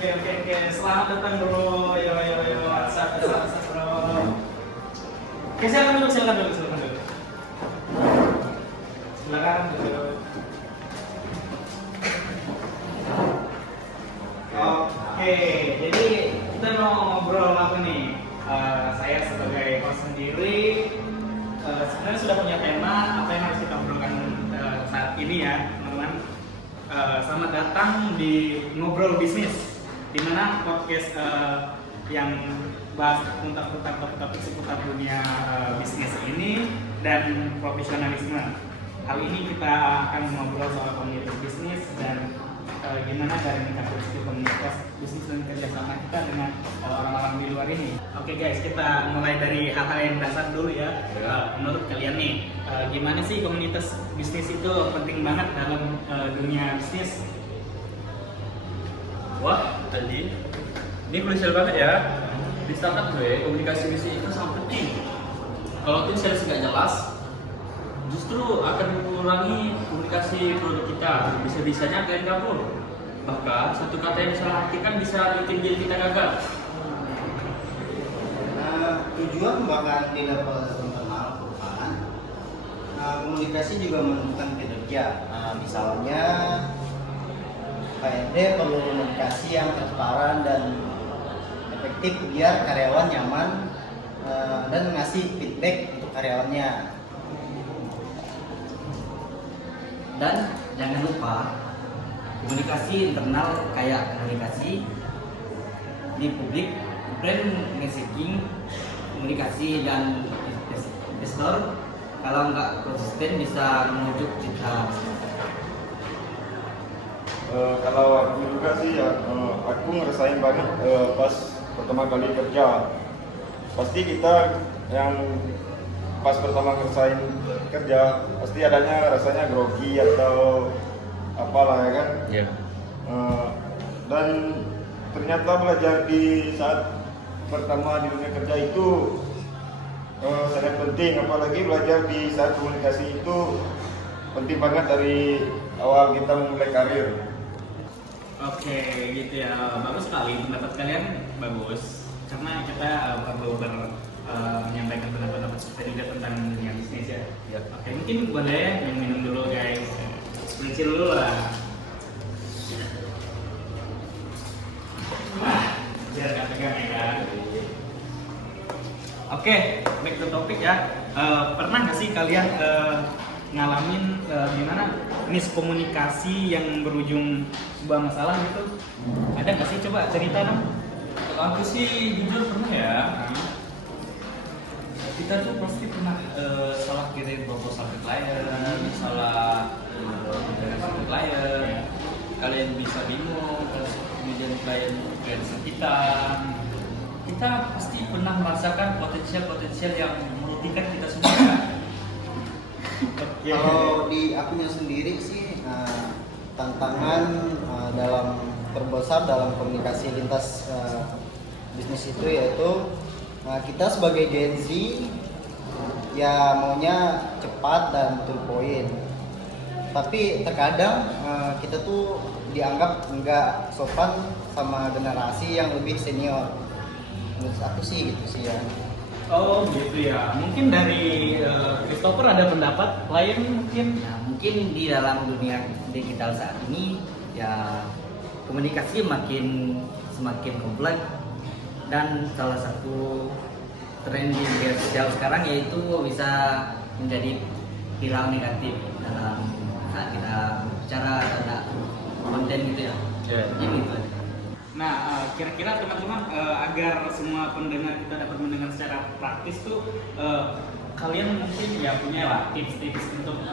oke. Selamat datang bro. Yo. Satu bro. Oke, silakan dulu. Silakan dulu. Oke, jadi kita mau ngobrol apa nih? Saya sebagai host sendiri sebenarnya sudah punya tema apa yang harus kita obrolkan saat ini ya, teman-teman. Selamat datang di Ngobrol Bisnis, di mana podcast yang bahas tentang topik-topik seputar dunia bisnis ini dan profesionalisme. Kali ini kita akan ngobrol soal komunitas bisnis dan gimana cara mencapai komunitas bisnis dan kerjasama kita dengan orang-orang di luar ini. Oke guys, kita mulai dari hal-hal yang dasar dulu ya. Menurut kalian nih, gimana sih komunitas bisnis itu penting banget dalam dunia bisnis? Wah, Aldi, ini krusial banget ya. Di startup gue, komunikasi bisnis itu sangat penting. Kalau tim sales nggak jelas, justru akan mengurangi komunikasi produk kita. Bisa-bisanya kalian kabur. Bahkan satu kata yang salah artikan bisa bikin diri kita gagal. Tujuan bahkan di level internal perusahaan, komunikasi juga menentukan kinerja. Misalnya HRD perlu komunikasi yang transparan dan efektif biar karyawan nyaman dan ngasih feedback untuk karyawannya. Dan jangan lupa komunikasi internal kayak komunikasi di publik, brand messaging, komunikasi dan investor. Kalau nggak konsisten bisa menuju citra. Kalau aku juga sih ya, aku ngerasain banget pas pertama kali kerja. Pasti kita yang pas pertama ngerasain kerja pasti adanya rasanya grogi atau apalah ya kan. Iya. Dan ternyata belajar di saat pertama di dunia kerja itu sangat penting, apalagi belajar di saat komunikasi itu penting banget dari awal kita memulai karir. Oke, gitu ya. Bagus sekali pendapat kalian, bagus. Karena kita perlu menyampaikan pendapat kita juga tentang dunia bisnis ya. Ya. Oke, mungkin boleh yang minum dulu guys. Mencil dulu lah. Biar gak tegang ya kan. Oke, back to topic ya. Pernah nggak sih kalian ngalamin gimana miskomunikasi yang berujung sebuah masalah gitu? Ada nggak sih? Coba cerita dong. Kalau aku sih jujur pernah ya. Kita tuh pasti pernah salah kirim proposal ke klien, salah dengan ke klien. Kalian bisa bingung kalau kemudian klien kita. Kita pasti pernah merasakan potensial yang merugikan kita semua. Kalau di akunya sendiri sih tantangan dalam terbesar dalam komunikasi lintas bisnis itu yaitu kita sebagai Gen Z ya maunya cepat dan to the point. Tapi terkadang kita tuh dianggap nggak sopan sama generasi yang lebih senior. Menurut aku sih gitu sih ya. Oh gitu ya. Mungkin dari Christopher ada pendapat lain mungkin? Nah, mungkin di dalam dunia digital saat ini ya komunikasi semakin kompleks dan salah satu tren di media sosial sekarang yaitu bisa menjadi viral negatif dalam saat kita bicara tentang konten gitu ya. Jadi gitu. Nah, kira-kira teman-teman agar semua pendengar kita dapat mendengar secara praktis tuh kalian mungkin ya punya lah tips-tips untuk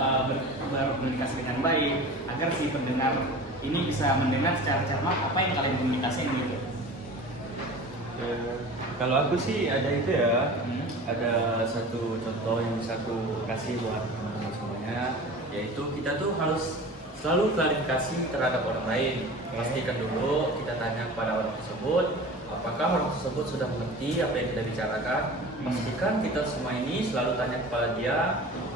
berkomunikasi dengan baik agar si pendengar ini bisa mendengar secara cermat apa yang kalian komunikasikan gitu. Kalau aku sih ada itu ya, ada satu contoh yang bisa aku kasih buat teman-teman semuanya, yaitu kita tuh harus selalu klarifikasi terhadap orang lain. Pastikan dulu kita tanya kepada orang tersebut apakah orang tersebut sudah mengerti apa yang kita bicarakan. Pastikan kita semua ini selalu tanya kepada dia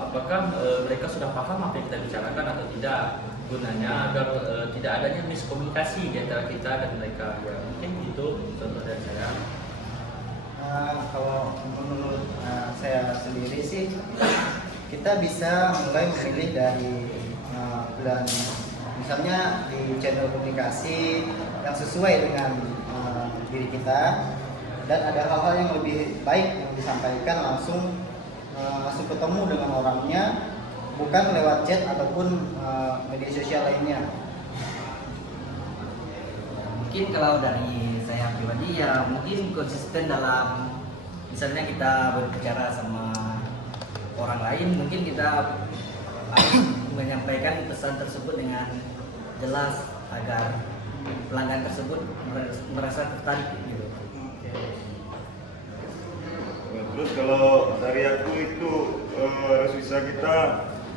apakah mereka sudah paham apa yang kita bicarakan atau tidak, gunanya agar tidak adanya miskomunikasi di antara kita dan mereka. Ya mungkin itu contoh dari saya. Kalau menurut saya sendiri sih, kita bisa mulai memilih dari dan misalnya di channel komunikasi yang sesuai dengan diri kita, dan ada hal-hal yang lebih baik yang disampaikan langsung ketemu dengan orangnya, bukan lewat chat ataupun media sosial lainnya. Mungkin kalau dari saya pribadi ya mungkin konsisten dalam misalnya kita berbicara sama orang lain, mungkin kita harus menyampaikan pesan tersebut dengan jelas agar pelanggan tersebut merasa tertarik gitu. Terus kalau dari aku itu harus bisa kita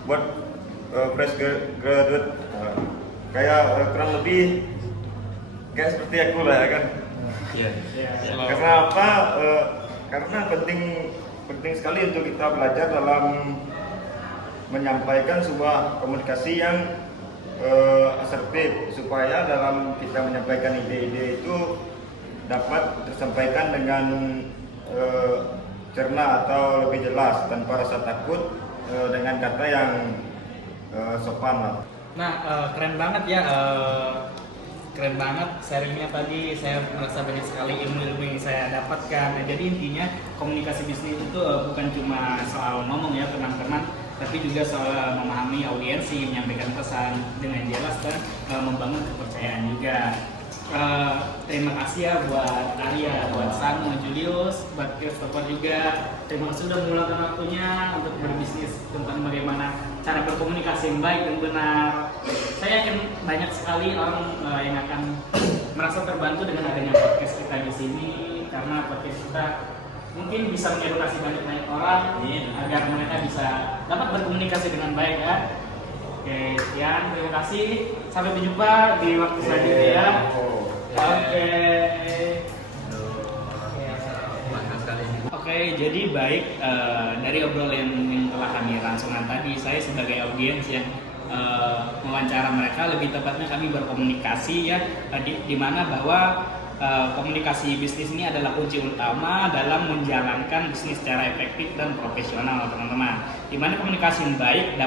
buat fresh graduate, kayak kurang lebih kayak seperti aku lah ya kan. Iya. Karena apa? Karena penting sekali untuk kita belajar dalam menyampaikan sebuah komunikasi yang asertif, supaya dalam kita menyampaikan ide-ide itu dapat tersampaikan dengan cerna atau lebih jelas tanpa rasa takut, dengan kata yang sopan lah. Nah, keren banget ya, keren banget sharingnya tadi. Saya merasa banyak sekali ilmu-ilmu yang saya dapatkan. Nah, jadi intinya komunikasi bisnis itu bukan cuma soal ngomong ya teman-teman, tapi juga soal memahami audiensi, menyampaikan pesan dengan jelas dan membangun kepercayaan juga. Terima kasih ya buat Arya, buat Sanu, Julius, buat Christopher juga. Terima kasih sudah meluangkan waktunya untuk berbisnis tentang bagaimana cara berkomunikasi yang baik dan benar. Saya yakin banyak sekali orang yang akan merasa terbantu dengan adanya podcast kita di sini, karena podcast kita mungkin bisa mengedukasi banyak orang agar mereka bisa dapat berkomunikasi dengan baik ya. Oke, sekian, terima kasih. Sampai berjumpa di waktu selanjutnya ya. Oke, jadi baik, dari obrolan yang telah kami rangsungkan tadi, saya sebagai audiens yang mewawancara mereka, lebih tepatnya kami berkomunikasi ya, di mana bahwa komunikasi bisnis ini adalah kunci utama dalam menjalankan bisnis secara efektif dan profesional, teman-teman. Di mana komunikasi yang baik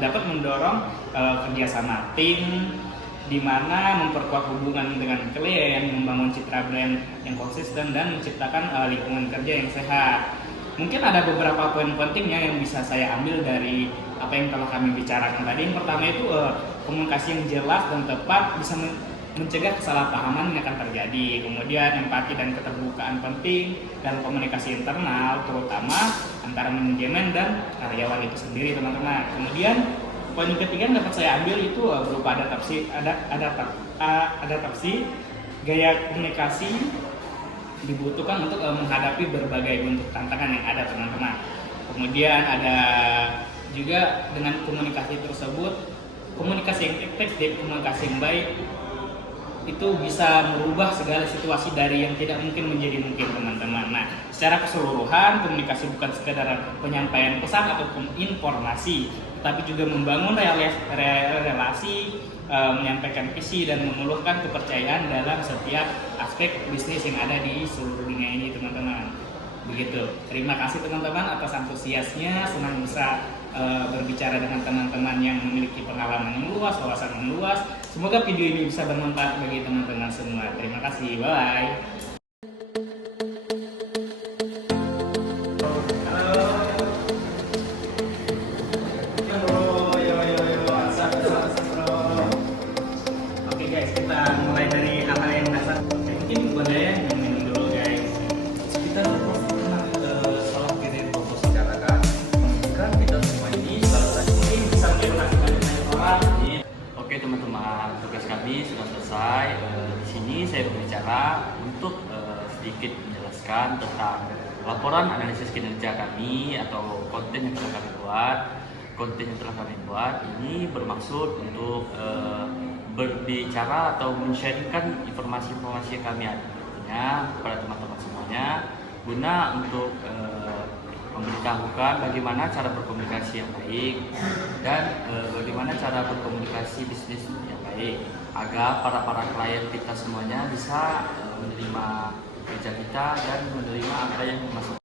dapat mendorong kerjasama tim, di mana memperkuat hubungan dengan klien, membangun citra brand yang konsisten, dan menciptakan lingkungan kerja yang sehat. Mungkin ada beberapa poin pentingnya yang bisa saya ambil dari apa yang telah kami bicarakan tadi. Yang pertama itu komunikasi yang jelas dan tepat bisa mencegah kesalahpahaman yang akan terjadi. Kemudian empati dan keterbukaan penting dalam komunikasi internal, terutama antara manajemen dan karyawan itu sendiri, teman-teman. Kemudian poin ketiga yang dapat saya ambil itu berupa adaptasi gaya komunikasi dibutuhkan untuk menghadapi berbagai bentuk tantangan yang ada, teman-teman. Kemudian ada juga dengan komunikasi tersebut, komunikasi yang efektif, komunikasi yang baik itu bisa merubah segala situasi dari yang tidak mungkin menjadi mungkin, teman-teman. Nah, secara keseluruhan komunikasi bukan sekedar penyampaian pesan ataupun informasi, tapi juga membangun relasi, menyampaikan visi dan menumbuhkan kepercayaan dalam setiap aspek bisnis yang ada di seluruh dunia ini, teman-teman. Begitu. Terima kasih teman-teman atas antusiasnya, senang bisa berbicara dengan teman-teman yang memiliki pengalaman yang luas, wawasan yang luas. Semoga video ini bisa bermanfaat bagi teman-teman semua. Terima kasih. Bye. Oke guys, kita mulai dari hal-hal yang dasar. Mungkin boleh ya yang minum dulu guys. Kita salah kirim proposal bicarakan. Kan kita semua ini selalu tanya. Mungkin bisa mengedukasi banyak orang. Oke teman-teman, tugas kami sudah selesai. Di sini saya berbicara untuk sedikit menjelaskan tentang laporan analisis kinerja kami atau konten yang telah kami buat. Konten yang telah kami buat ini bermaksud untuk berbicara atau men-sharingkan informasi-informasi yang kami punya semuanya, kepada teman-teman semuanya, guna untuk memberitahukan bagaimana cara berkomunikasi yang baik dan bagaimana cara berkomunikasi bisnis yang baik, agar para klien kita semuanya bisa menerima kerja kita dan menerima apa yang masuk.